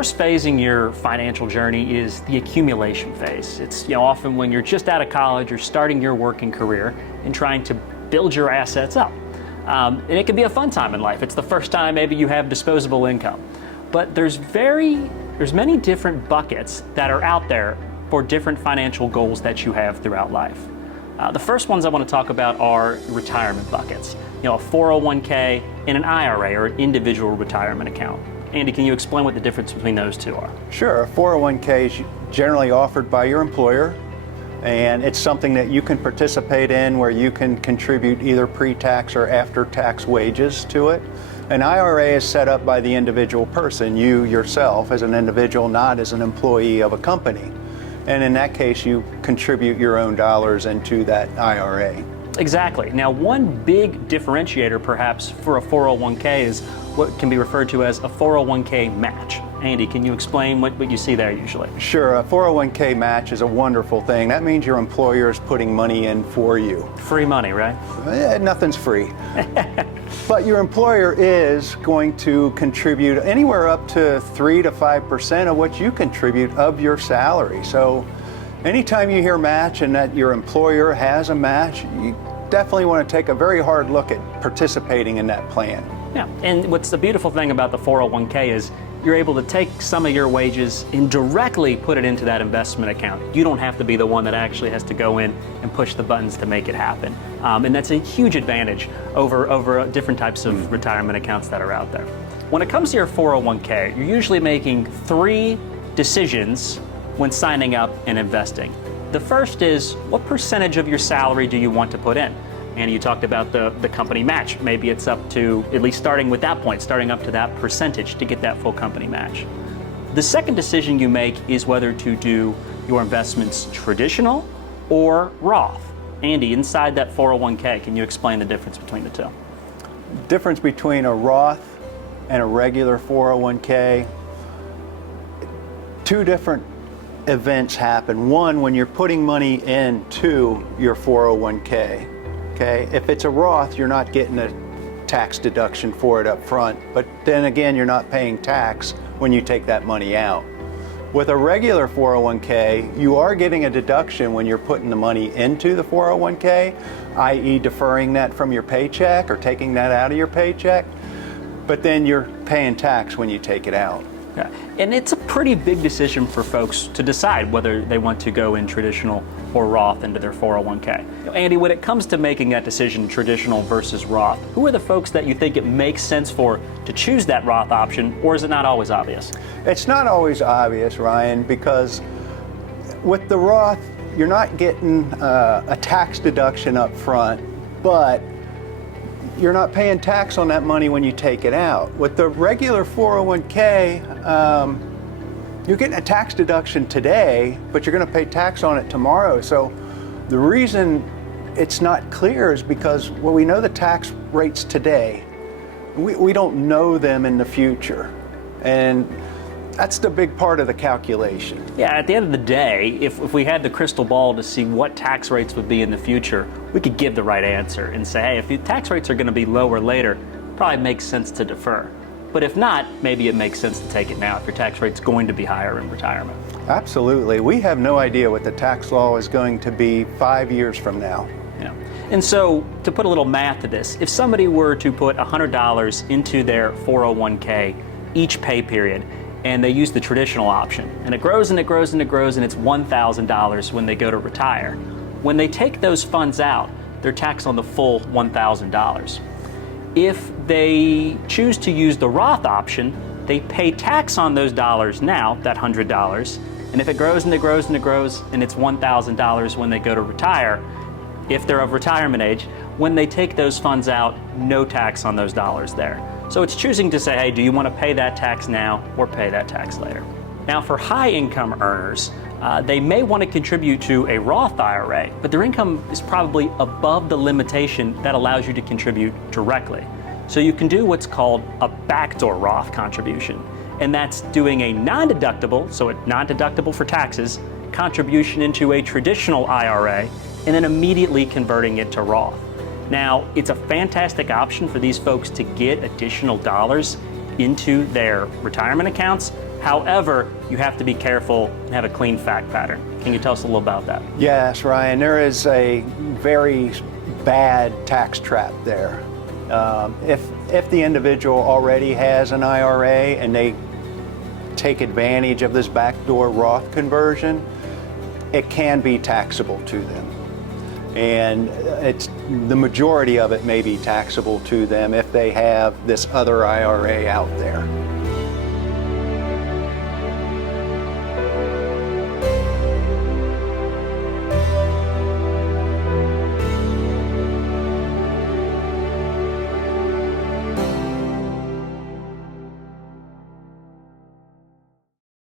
first phase in your financial journey is the accumulation phase. It's often when you're just out of college or starting your working career and trying to build your assets up. And it can be a fun time in life. It's the first time maybe you have disposable income. But there's many different buckets that are out there for different financial goals that you have throughout life. The first ones I want to talk about are retirement buckets. A 401k and an IRA, or an individual retirement account. Andy, can you explain what the difference between those two are? Sure. A 401k is generally offered by your employer, and it's something that you can participate in where you can contribute either pre-tax or after-tax wages to it. An IRA is set up by the individual person, you yourself as an individual, not as an employee of a company. And in that case, you contribute your own dollars into that IRA. Exactly. Now, one big differentiator perhaps for a 401k is what can be referred to as a 401k match. Andy, can you explain what you see there usually? Sure. A 401k match is a wonderful thing. That means your employer is putting money in for you. Free money, right? Nothing's free. But your employer is going to contribute anywhere up to 3 to 5% of what you contribute of your salary. So anytime you hear match and that your employer has a match, you definitely want to take a very hard look at participating in that plan. Yeah, and what's the beautiful thing about the 401k is you're able to take some of your wages and directly put it into that investment account. You don't have to be the one that actually has to go in and push the buttons to make it happen. And that's a huge advantage over different types of retirement accounts that are out there. When it comes to your 401k, you're usually making 3 decisions when signing up and investing. The first is, what percentage of your salary do you want to put in? And you talked about the company match. Maybe it's up to, at least starting with that point, starting up to that percentage to get that full company match. The second decision you make is whether to do your investments traditional or Roth. Andy, inside that 401k, can you explain the difference between the two? Difference between a Roth and a regular 401k, 2 different events happen. One, when you're putting money into your 401k. Okay, if it's a Roth, you're not getting a tax deduction for it up front, but then again, you're not paying tax when you take that money out. With a regular 401k, you are getting a deduction when you're putting the money into the 401k, i.e. deferring that from your paycheck or taking that out of your paycheck, but then you're paying tax when you take it out. Yeah. And it's a pretty big decision for folks to decide whether they want to go in traditional or Roth into their 401k. Andy, when it comes to making that decision, traditional versus Roth, who are the folks that you think it makes sense for to choose that Roth option, or is it not always obvious? It's not always obvious, Ryan, because with the Roth, you're not getting a tax deduction up front, but you're not paying tax on that money when you take it out. With the regular 401k, you're getting a tax deduction today, but you're going to pay tax on it tomorrow. So the reason it's not clear is because, well, we know the tax rates today. We don't know them in the future. And that's the big part of the calculation. Yeah, at the end of the day, if we had the crystal ball to see what tax rates would be in the future, we could give the right answer and say, hey, if the tax rates are going to be lower later, it probably makes sense to defer. But if not, maybe it makes sense to take it now if your tax rate's going to be higher in retirement. Absolutely. We have no idea what the tax law is going to be 5 years from now. Yeah. And so, to put a little math to this, if somebody were to put $100 into their 401k each pay period, and they use the traditional option, and it grows and it grows and it grows, and it's $1,000 when they go to retire. When they take those funds out, they're taxed on the full $1,000. If they choose to use the Roth option, they pay tax on those dollars now, that $100, and if it grows and it grows and it grows, and it's $1,000 when they go to retire, if they're of retirement age, when they take those funds out, no tax on those dollars there. So it's choosing to say, hey, do you want to pay that tax now or pay that tax later? Now, for high income earners, they may want to contribute to a Roth IRA, but their income is probably above the limitation that allows you to contribute directly. So you can do what's called a backdoor Roth contribution, and that's doing a non-deductible, so a non-deductible for taxes, contribution into a traditional IRA, and then immediately converting it to Roth. Now, it's a fantastic option for these folks to get additional dollars into their retirement accounts, However, you have to be careful and have a clean fact pattern. Can you tell us a little about that? Yes, Ryan, there is a very bad tax trap there. If the individual already has an IRA and they take advantage of this backdoor Roth conversion, it can be taxable to them. And the majority of it may be taxable to them if they have this other IRA out there.